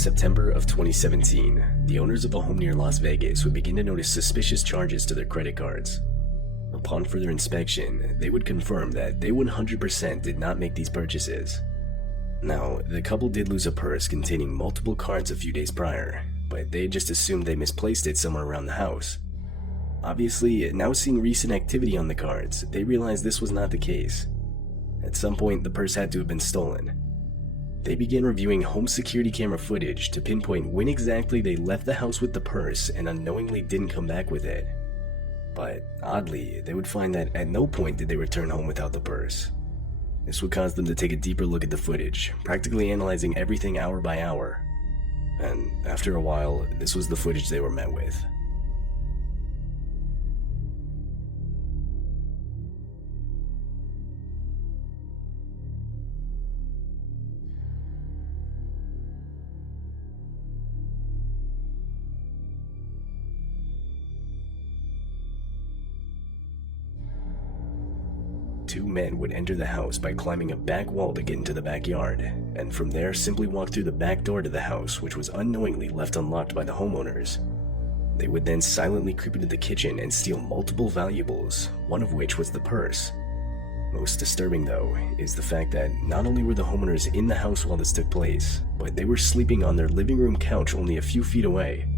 September of 2017, the owners of a home near Las Vegas would begin to notice suspicious charges to their credit cards. Upon further inspection, they would confirm that they 100% did not make these purchases. Now, the couple did lose a purse containing multiple cards a few days prior, but they just assumed they misplaced it somewhere around the house. Obviously, now seeing recent activity on the cards, they realized this was not the case. At some point, the purse had to have been stolen. They began reviewing home security camera footage to pinpoint when exactly they left the house with the purse and unknowingly didn't come back with it. But oddly, they would find that at no point did they return home without the purse. This would cause them to take a deeper look at the footage, practically analyzing everything hour by hour. And after a while, this was the footage they were met with. Two men would enter the house by climbing a back wall to get into the backyard, and from there simply walk through the back door to the house, which was unknowingly left unlocked by the homeowners. They would then silently creep into the kitchen and steal multiple valuables, one of which was the purse. Most disturbing, though, is the fact that not only were the homeowners in the house while this took place, but they were sleeping on their living room couch only a few feet away.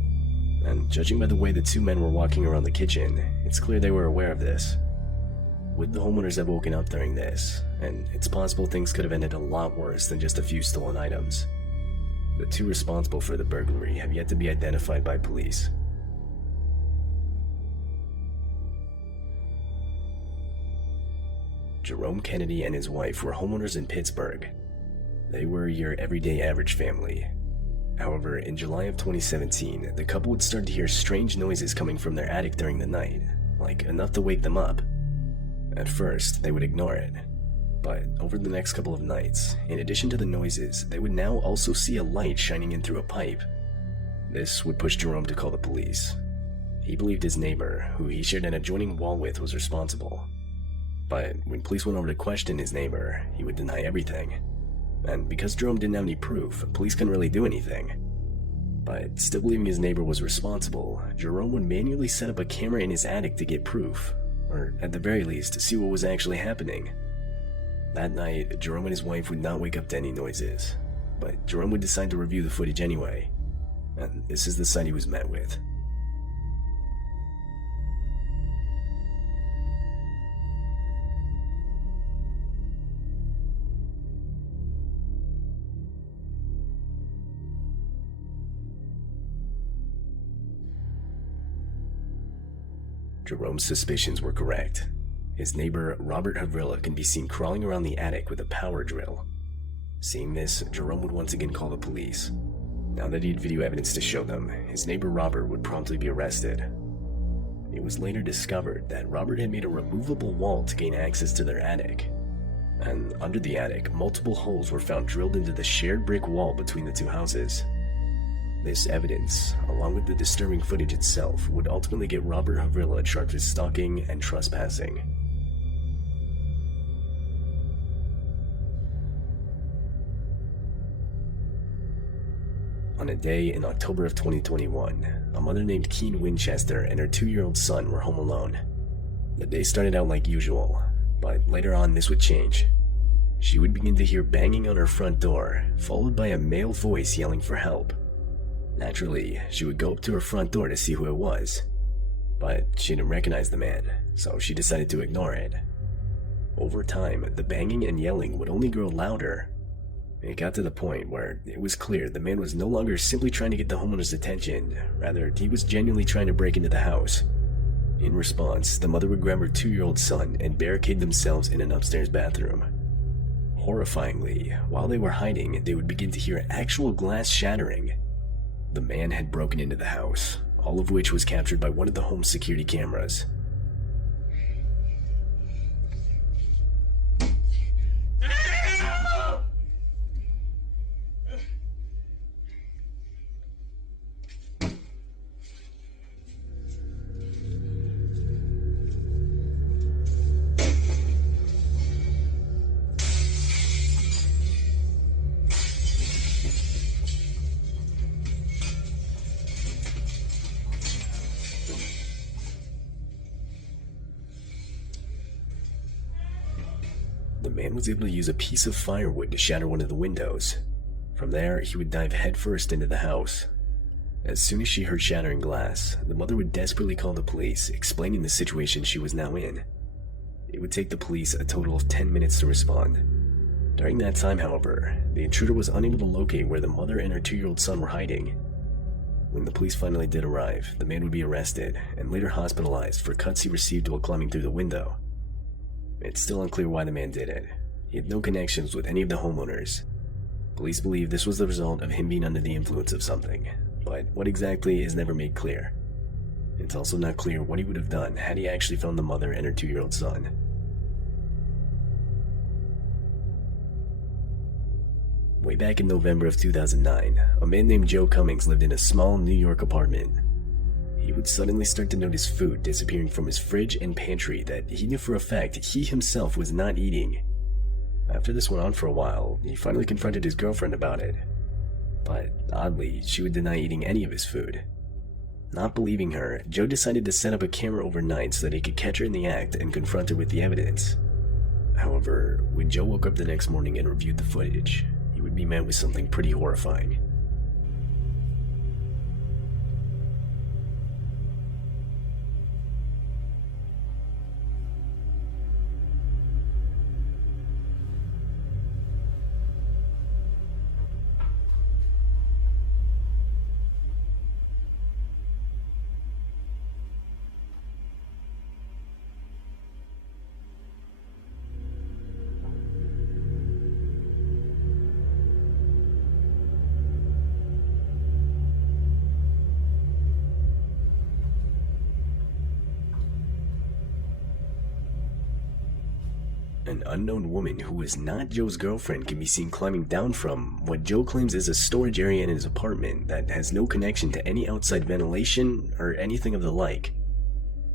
And judging by the way the two men were walking around the kitchen, it's clear they were aware of this. Would the homeowners have woken up during this? And it's possible things could have ended a lot worse than just a few stolen items. The two responsible for the burglary have yet to be identified by police. Jerome Kennedy and his wife were homeowners in Pittsburgh. They were your everyday average family. However, in July of 2017, the couple would start to hear strange noises coming from their attic during the night, like enough to wake them up. At first, they would ignore it, but over the next couple of nights, in addition to the noises, they would now also see a light shining in through a pipe. This would push Jerome to call the police. He believed his neighbor, who he shared an adjoining wall with, was responsible. But when police went over to question his neighbor, he would deny everything. And because Jerome didn't have any proof, police couldn't really do anything. But still believing his neighbor was responsible, Jerome would manually set up a camera in his attic to get proof, or at the very least, to see what was actually happening. That night, Jerome and his wife would not wake up to any noises, but Jerome would decide to review the footage anyway, and this is the sight he was met with. Jerome's suspicions were correct. His neighbor, Robert Havrilla, can be seen crawling around the attic with a power drill. Seeing this, Jerome would once again call the police. Now that he had video evidence to show them, his neighbor Robert would promptly be arrested. It was later discovered that Robert had made a removable wall to gain access to their attic. And under the attic, multiple holes were found drilled into the shared brick wall between the two houses. This evidence, along with the disturbing footage itself, would ultimately get Robert Havrilla charged with stalking and trespassing. On a day in October of 2021, a mother named Keen Winchester and her 2-year-old son were home alone. The day started out like usual, but later on this would change. She would begin to hear banging on her front door, followed by a male voice yelling for help. Naturally, she would go up to her front door to see who it was, but she didn't recognize the man, so she decided to ignore it. Over time, the banging and yelling would only grow louder. It got to the point where it was clear the man was no longer simply trying to get the homeowner's attention, rather he was genuinely trying to break into the house. In response, the mother would grab her 2-year-old son and barricade themselves in an upstairs bathroom. Horrifyingly, while they were hiding, they would begin to hear actual glass shattering. The man had broken into the house, all of which was captured by one of the home security cameras. The man was able to use a piece of firewood to shatter one of the windows. From there, he would dive headfirst into the house. As soon as she heard shattering glass, the mother would desperately call the police, explaining the situation she was now in. It would take the police a total of 10 minutes to respond. During that time, however, the intruder was unable to locate where the mother and her 2-year-old son were hiding. When the police finally did arrive, the man would be arrested and later hospitalized for cuts he received while climbing through the window. It's still unclear why the man did it. He had no connections with any of the homeowners. Police believe this was the result of him being under the influence of something, but what exactly is never made clear. It's also not clear what he would have done had he actually found the mother and her 2-year-old son. Way back in November of 2009, a man named Joe Cummings lived in a small New York apartment. He would suddenly start to notice food disappearing from his fridge and pantry that he knew for a fact he himself was not eating. After this went on for a while, he finally confronted his girlfriend about it. But oddly, she would deny eating any of his food. Not believing her, Joe decided to set up a camera overnight so that he could catch her in the act and confront her with the evidence. However, when Joe woke up the next morning and reviewed the footage, he would be met with something pretty horrifying. An unknown woman who was not Joe's girlfriend can be seen climbing down from what Joe claims is a storage area in his apartment that has no connection to any outside ventilation or anything of the like.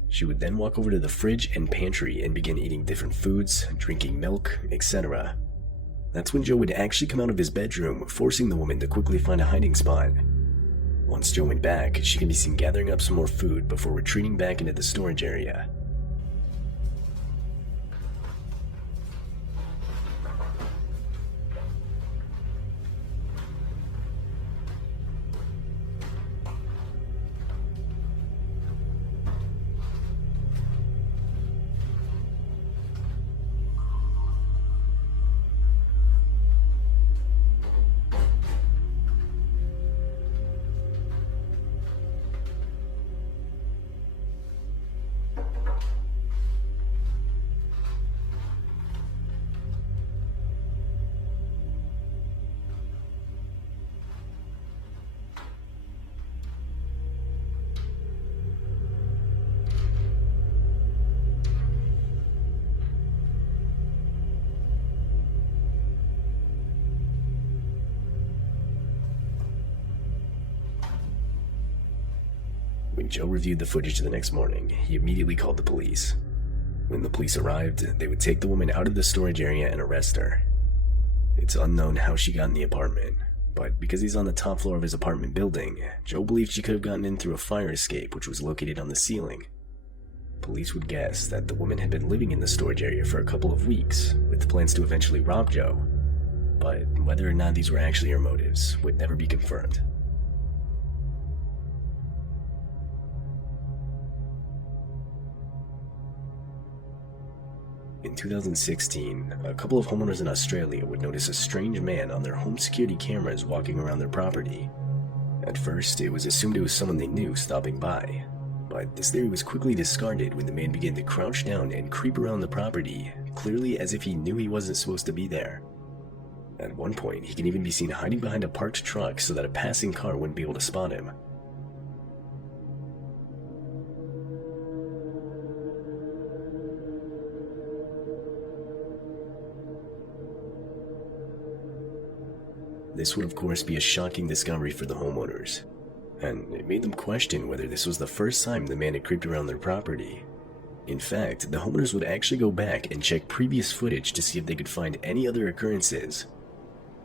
She would then walk over to the fridge and pantry and begin eating different foods, drinking milk, etc. That's when Joe would actually come out of his bedroom, forcing the woman to quickly find a hiding spot. Once Joe went back, she can be seen gathering up some more food before retreating back into the storage area. When Joe reviewed the footage the next morning, he immediately called the police. When the police arrived, they would take the woman out of the storage area and arrest her. It's unknown how she got in the apartment, but because he's on the top floor of his apartment building, Joe believed she could have gotten in through a fire escape which was located on the ceiling. Police would guess that the woman had been living in the storage area for a couple of weeks, with plans to eventually rob Joe, but whether or not these were actually her motives would never be confirmed. In 2016, a couple of homeowners in Australia would notice a strange man on their home security cameras walking around their property. At first, it was assumed it was someone they knew stopping by, but this theory was quickly discarded when the man began to crouch down and creep around the property, clearly as if he knew he wasn't supposed to be there. At one point, he can even be seen hiding behind a parked truck so that a passing car wouldn't be able to spot him. This would of course be a shocking discovery for the homeowners, and it made them question whether this was the first time the man had creeped around their property. In fact, the homeowners would actually go back and check previous footage to see if they could find any other occurrences.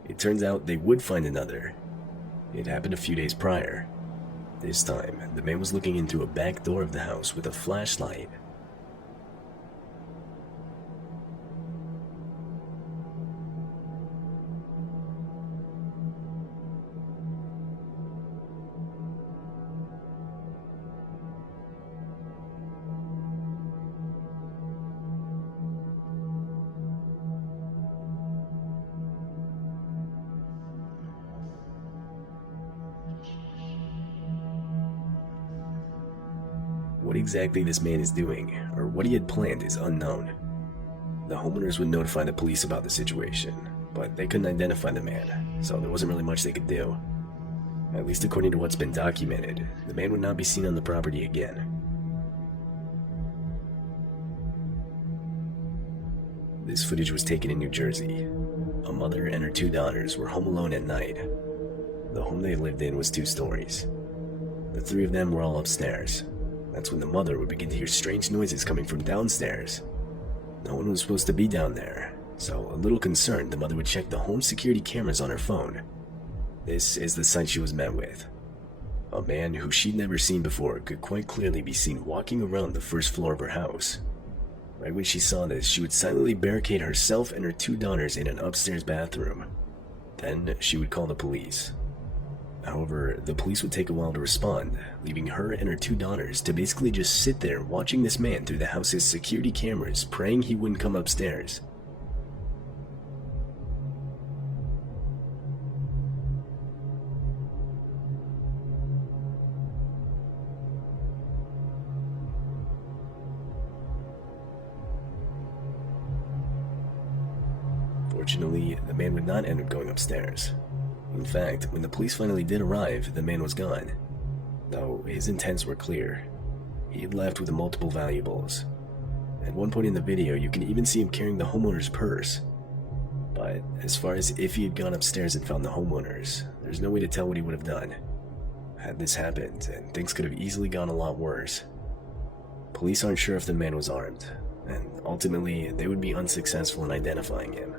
It turns out they would find another. It happened a few days prior. This time, the man was looking in through a back door of the house with a flashlight. what exactly this man is doing or what he had planned is unknown. The homeowners would notify the police about the situation, but they couldn't identify the man, so there wasn't really much they could do. At least according to what's been documented, the man would not be seen on the property again. This footage was taken in New Jersey. A mother and her 2 daughters were home alone at night. The home they lived in was 2 stories. The 3 of them were all upstairs. That's when the mother would begin to hear strange noises coming from downstairs. No one was supposed to be down there, so a little concerned, the mother would check the home security cameras on her phone. This is the sight she was met with. A man who she'd never seen before could quite clearly be seen walking around the first floor of her house. Right when she saw this, she would silently barricade herself and her 2 daughters in an upstairs bathroom. Then she would call the police. However, the police would take a while to respond, leaving her and her 2 daughters to basically just sit there watching this man through the house's security cameras, praying he wouldn't come upstairs. Fortunately, the man would not end up going upstairs. In fact, when the police finally did arrive, the man was gone. Though his intents were clear. He had left with multiple valuables. At one point in the video, you can even see him carrying the homeowner's purse. But as far as if he had gone upstairs and found the homeowners, there's no way to tell what he would have done. Had this happened, and things could have easily gone a lot worse. Police aren't sure if the man was armed, and ultimately, they would be unsuccessful in identifying him.